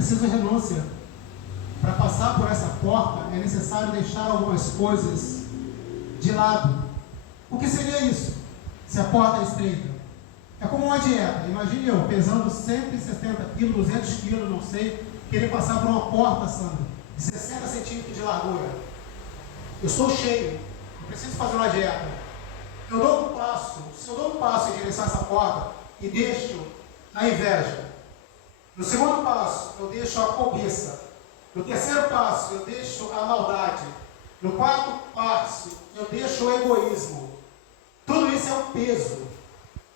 Preciso de renúncia. Para passar por essa porta é necessário deixar algumas coisas de lado. O que seria isso? Se a porta é estreita. É como uma dieta. Imagine eu pesando 160 quilos, 200 quilos, não sei, querer passar por uma porta, Sandra, de 60 centímetros de largura. Eu estou cheio, eu preciso fazer uma dieta. Eu dou um passo, se eu dou um passo em direção a essa porta e deixo a inveja. No segundo passo, eu deixo a cobiça. No terceiro passo, eu deixo a maldade. No quarto passo, eu deixo o egoísmo. Tudo isso é um peso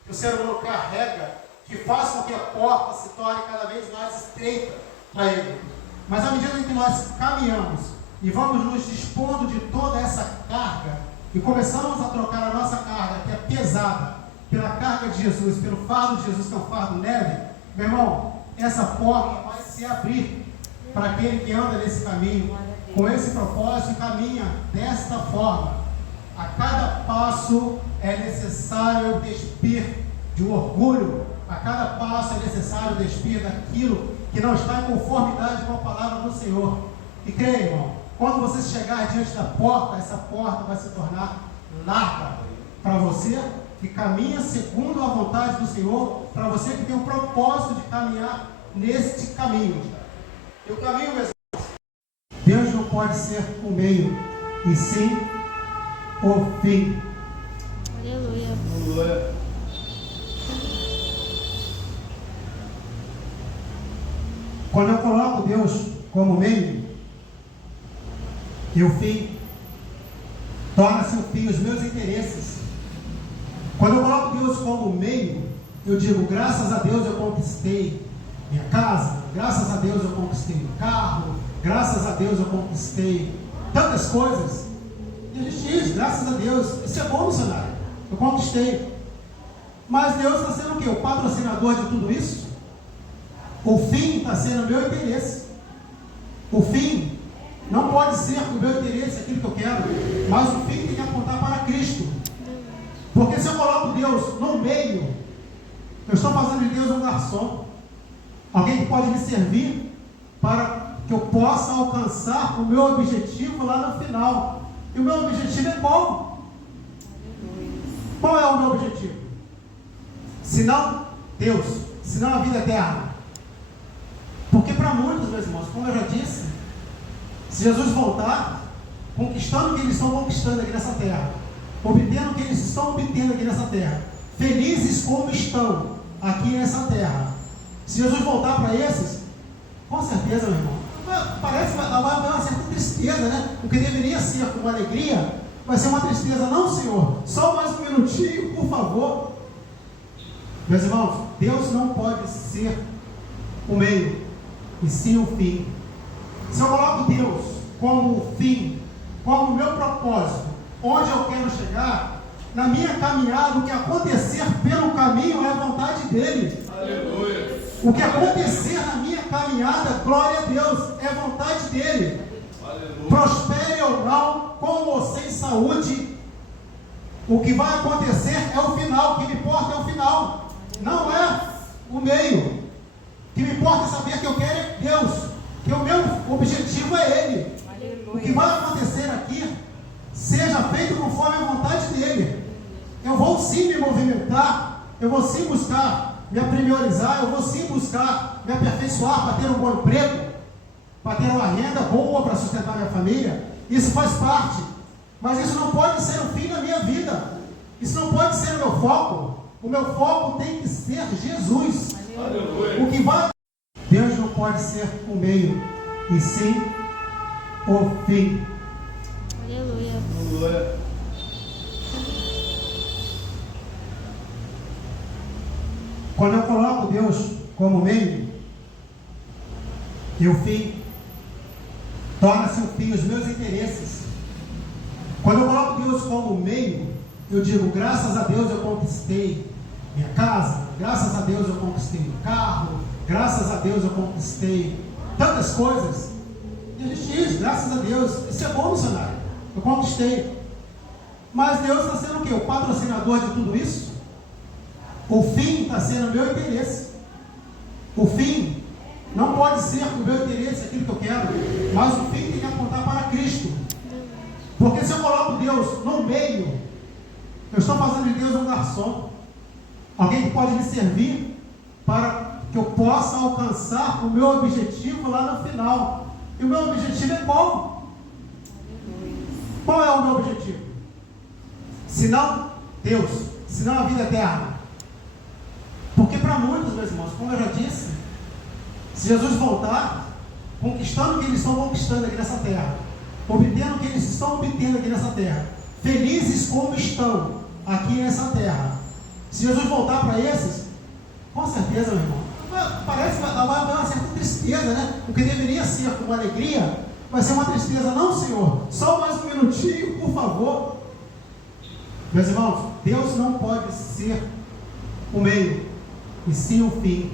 que o ser humano carrega, que faz com que a porta se torne cada vez mais estreita para ele. Mas à medida em que nós caminhamos e vamos nos dispondo de toda essa carga e começamos a trocar a nossa carga, que é pesada, pela carga de Jesus, pelo fardo de Jesus, que é um fardo leve, meu irmão, essa porta vai se abrir para aquele que anda nesse caminho, com esse propósito e caminha desta forma. A cada passo é necessário despir de um orgulho, a cada passo é necessário despir daquilo que não está em conformidade com a palavra do Senhor. E creia, irmão, quando você chegar diante da porta, essa porta vai se tornar larga para você que caminha segundo a vontade do Senhor, para você que tem o propósito de caminhar neste caminho. E o caminho, meus irmãos, Deus não pode ser o meio, e sim o fim. Aleluia. Quando eu coloco Deus como meio, e o fim, torna-se o fim os meus interesses. Quando eu coloco Deus como meio, eu digo, graças a Deus eu conquistei minha casa, graças a Deus eu conquistei meu carro, graças a Deus eu conquistei tantas coisas. E a gente diz, graças a Deus, isso é bom, missionário, eu conquistei. Mas Deus está sendo o quê? O patrocinador de tudo isso? O fim está sendo o meu interesse. O fim não pode ser o meu interesse, aquilo que eu quero, mas o fim tem que apontar para Cristo. Porque se eu coloco Deus no meio, eu estou fazendo de Deus um garçom, alguém que pode me servir para que eu possa alcançar o meu objetivo lá no final. E o meu objetivo é qual? Qual é o meu objetivo? Se não Deus, se não a vida eterna. Porque para muitos, meus irmãos, como eu já disse, se Jesus voltar, conquistando o que eles estão conquistando aqui nessa terra, obtendo o que eles estão obtendo aqui nessa terra, felizes como estão aqui nessa terra, se Jesus voltar para esses, com certeza, meu irmão, parece que vai haver uma certa tristeza, né? O que deveria ser uma alegria, vai ser uma tristeza. Não, Senhor, só mais um minutinho, por favor. Meus irmãos, Deus não pode ser o meio, e sim o fim. Se eu coloco Deus como o fim, como o meu propósito, onde eu quero chegar, na minha caminhada, o que acontecer pelo caminho é a vontade dele. Aleluia. O que acontecer na minha caminhada, glória a Deus, é a vontade dele. Aleluia. Prospere ou não, com você em saúde, o que vai acontecer é o final. O que me importa é o final, não é o meio. O que me importa é saber que eu quero é Deus, que o meu objetivo é Ele. Aleluia. O que vai acontecer aqui, seja feito conforme a vontade dele. Eu vou sim me movimentar, eu vou sim buscar me aprimorizar, eu vou sim buscar me aperfeiçoar para ter um bom emprego, para ter uma renda boa para sustentar minha família. Isso faz parte, mas isso não pode ser o fim da minha vida. Isso não pode ser o meu foco. O meu foco tem que ser Jesus. Aleluia. O que vai, Deus não pode ser o meio, e sim o fim. Aleluia. Aleluia. Quando eu coloco Deus como meio, e o fim, torna-se o fim os meus interesses. Quando eu coloco Deus como meio, eu digo, graças a Deus eu conquistei minha casa, graças a Deus eu conquistei meu carro, graças a Deus eu conquistei tantas coisas. E a gente diz, graças a Deus, isso é bom, missionário, eu conquistei. Mas Deus está sendo o quê? O patrocinador de tudo isso? O fim está sendo o meu interesse. O fim Não pode ser o meu interesse aquilo que eu quero, mas o fim tem que apontar para Cristo. Porque se eu coloco Deus no meio, eu estou fazendo de Deus um garçom, alguém que pode me servir para que eu possa alcançar o meu objetivo lá no final. E o meu objetivo é qual? Qual é o meu objetivo? Se não Deus, se não a vida eterna. Porque para muitos, meus irmãos, como eu já disse, se Jesus voltar, conquistando o que eles estão conquistando aqui nessa terra, obtendo o que eles estão obtendo aqui nessa terra, felizes como estão aqui nessa terra, se Jesus voltar para esses, com certeza, meu irmão, parece que vai haver uma certa tristeza, né? O que deveria ser com uma alegria, vai ser uma tristeza. Não, Senhor, só mais um minutinho, por favor. Meus irmãos, Deus não pode ser o meio, e sim o fim.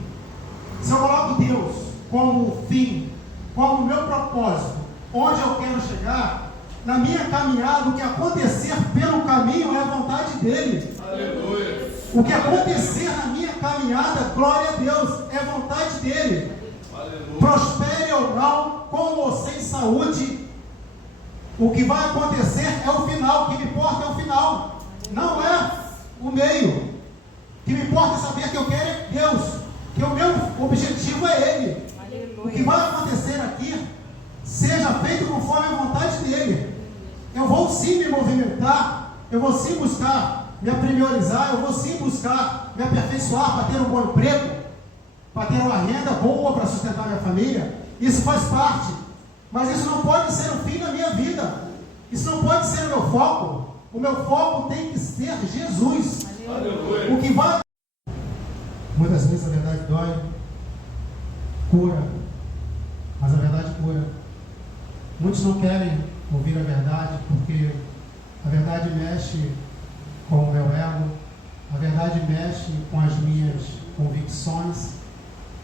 Se eu coloco Deus como o fim, como o meu propósito, onde eu quero chegar, na minha caminhada, o que acontecer pelo caminho é a vontade dele. Aleluia. O que acontecer na minha caminhada, glória a Deus, é vontade dele. Aleluia. Prospere ou não, com você em saúde, o que vai acontecer é o final. O que me importa é o final, não é o meio. O que me importa é saber que eu quero é Deus, que o meu objetivo é Ele. Aleluia. O que vai acontecer aqui, seja feito conforme a vontade dele. Eu vou sim me movimentar, eu vou sim buscar me aprimorizar, eu vou sim buscar me aperfeiçoar para ter um bom emprego, para ter uma renda boa para sustentar minha família. Isso faz parte, mas isso não pode ser o fim da minha vida. Isso não pode ser o meu foco. O meu foco tem que ser Jesus. Aleluia. O que vai... Muitas vezes a verdade dói, cura, mas a verdade cura. Muitos não querem ouvir a verdade porque a verdade mexe com o meu ego, a verdade mexe com as minhas convicções,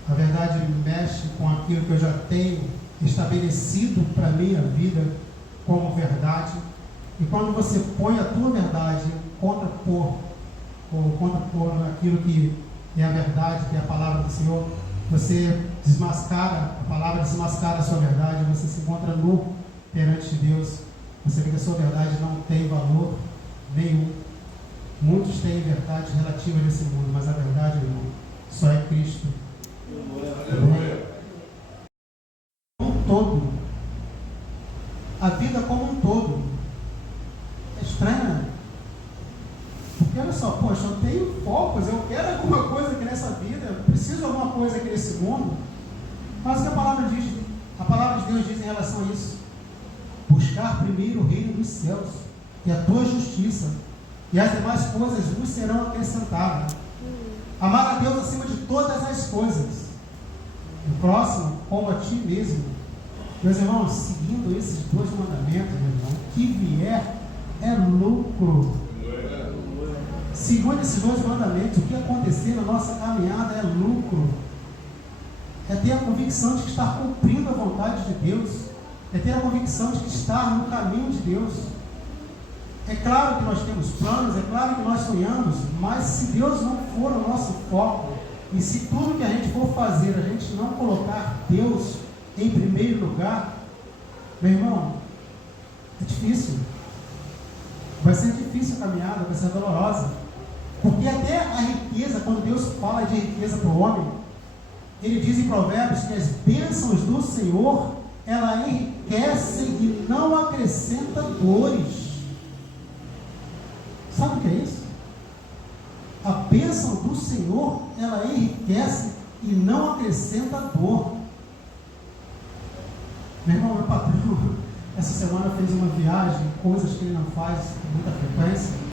a verdade mexe com aquilo que eu já tenho estabelecido para a minha vida como verdade. E quando você põe a tua verdade contrapor aquilo que é a verdade, que é a palavra do Senhor, você desmascara, a palavra desmascara a sua verdade, você se encontra nu perante Deus, você vê que a sua verdade não tem valor nenhum. Muitos têm verdades relativas nesse mundo, mas a verdade, irmão, só é Cristo. Como um todo, a vida como um todo é estranha. Porque olha só, poxa, eu tenho focos, eu quero alguma coisa aqui nessa vida, eu preciso de alguma coisa aqui nesse mundo. Mas o que a palavra diz? A palavra de Deus diz em relação a isso: buscar primeiro o reino dos céus e a tua justiça, e as demais coisas nos serão acrescentadas. Amar a Deus acima de todas as coisas, o próximo como a ti mesmo. Meus irmãos, seguindo esses dois mandamentos, meu irmão, o que vier é lucro. Segundo esses dois mandamentos, o que acontecer na nossa caminhada é lucro. É ter a convicção de que está cumprindo a vontade de Deus, é ter a convicção de que está no caminho de Deus. É claro que nós temos planos, é claro que nós sonhamos, mas se Deus não for o nosso foco, e se tudo que a gente for fazer, a gente não colocar Deus em primeiro lugar, meu irmão, é difícil. Vai ser difícil a caminhada, vai ser dolorosa. Porque até a riqueza, quando Deus fala de riqueza para o homem, Ele diz em Provérbios que as bênçãos do Senhor, ela enriquecem e não acrescenta dores. Sabe o que é isso? A bênção do Senhor, ela enriquece e não acrescenta dor. Meu irmão, meu patrão, essa semana fez uma viagem, coisas que ele não faz com muita frequência.